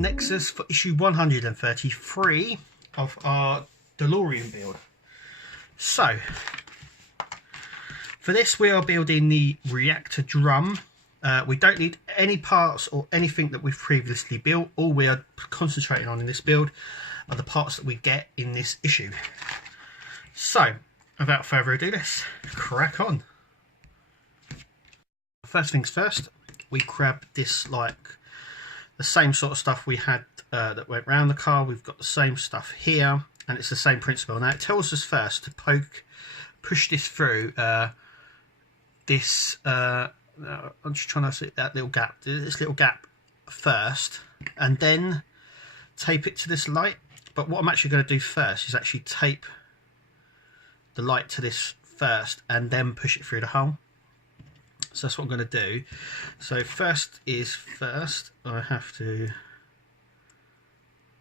Nexus for issue 133 of our DeLorean build. So, for this we are building the reactor drum. We don't need any parts or anything that we've previously built. All we are concentrating on in this build are the parts that we get in this issue. So, without further ado, let's crack on. First things first, we grab this, like the same sort of stuff we had that went round the car. We've got the same stuff here, and it's the same principle. Now it tells us first to push this through this. I'm just trying to see that little gap, this little gap first, and then tape it to this light. But what I'm actually going to do first is actually tape the light to this first, and then push it through the hole. So that's what I'm going to do. So first is first, I have to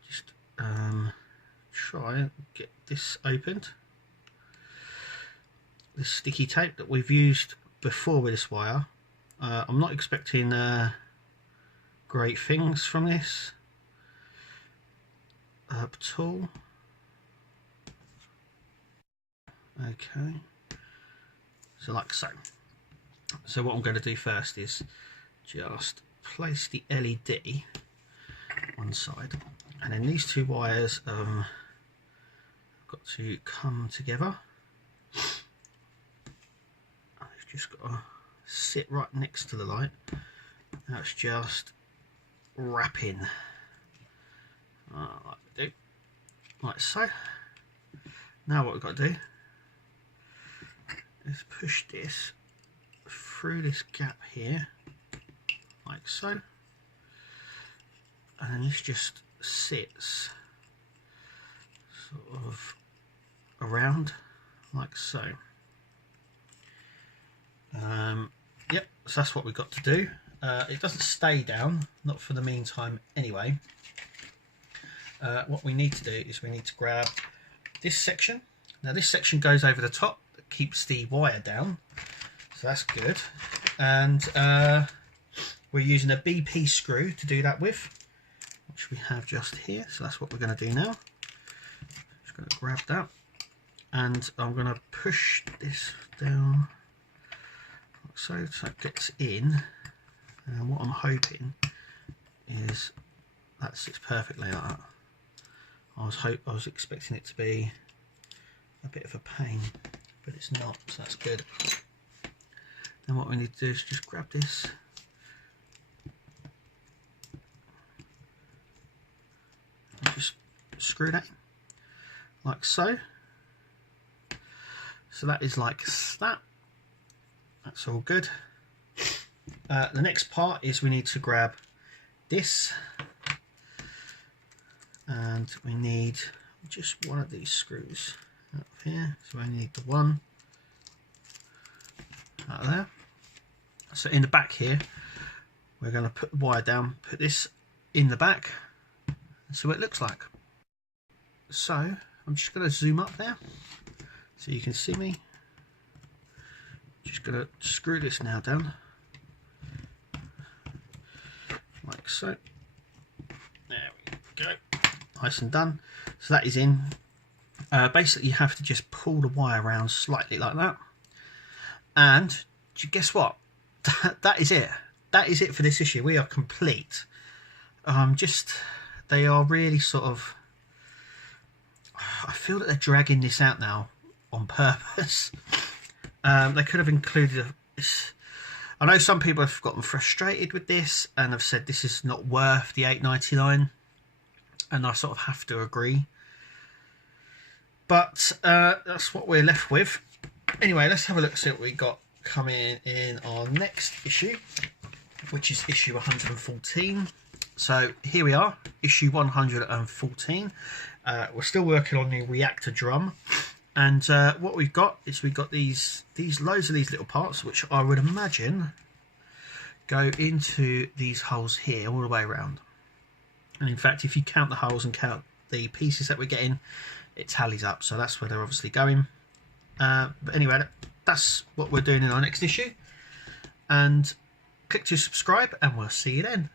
just try and get this opened. This sticky tape that we've used before with this wire. I'm not expecting great things from this at all. Okay, so like so. So what I'm going to do first is just place the LED one side, and then these two wires have got to come together. I've just got to sit right next to the light. Now it's just wrapping like we do, like so. Now what we've got to do is push this through this gap here, like so, and then this just sits sort of around like so. Yep, so that's what we've got to do. It doesn't stay down, not for the meantime anyway. What we need to do is we need to grab this section. Now this section goes over the top, that keeps the wire down, so that's good. And we're using a BP screw to do that with, which we have just here. So that's what we're going to do now. Just going to grab that, and I'm going to push this down like so it gets in. And what I'm hoping is that sits perfectly like that. I was expecting it to be a bit of a pain, but it's not, so that's good. Then what we need to do is just grab this and just screw that in, like so. So that is like that. That's all good. The next part is we need to grab this, and we need just one of these screws out of here. So I need the one out of there. So in the back here, we're going to put the wire down, put this in the back, and see what it looks like. So I'm just going to zoom up there so you can see me. Just going to screw this now down, like so. There we go, nice and done. So that is in. Basically you have to just pull the wire around slightly like that, and guess what? That is it. That is it for this issue. We are complete. They are really sort of, I feel that they're dragging this out now on purpose. They could have included this. I know some people have gotten frustrated with this and have said this is not worth the $8.99, and I sort of have to agree. But that's what we're left with. Anyway, let's have a look, see what we got coming in our next issue, which is issue 114. So here we are, issue 114. We're still working on the reactor drum, and what we've got is we've got these loads of these little parts, which I would imagine go into these holes here all the way around. And in fact, if you count the holes and count the pieces that we're getting, it tallies up, so that's where they're obviously going. But anyway, that's what we're doing in our next issue, and click to subscribe, and we'll see you then.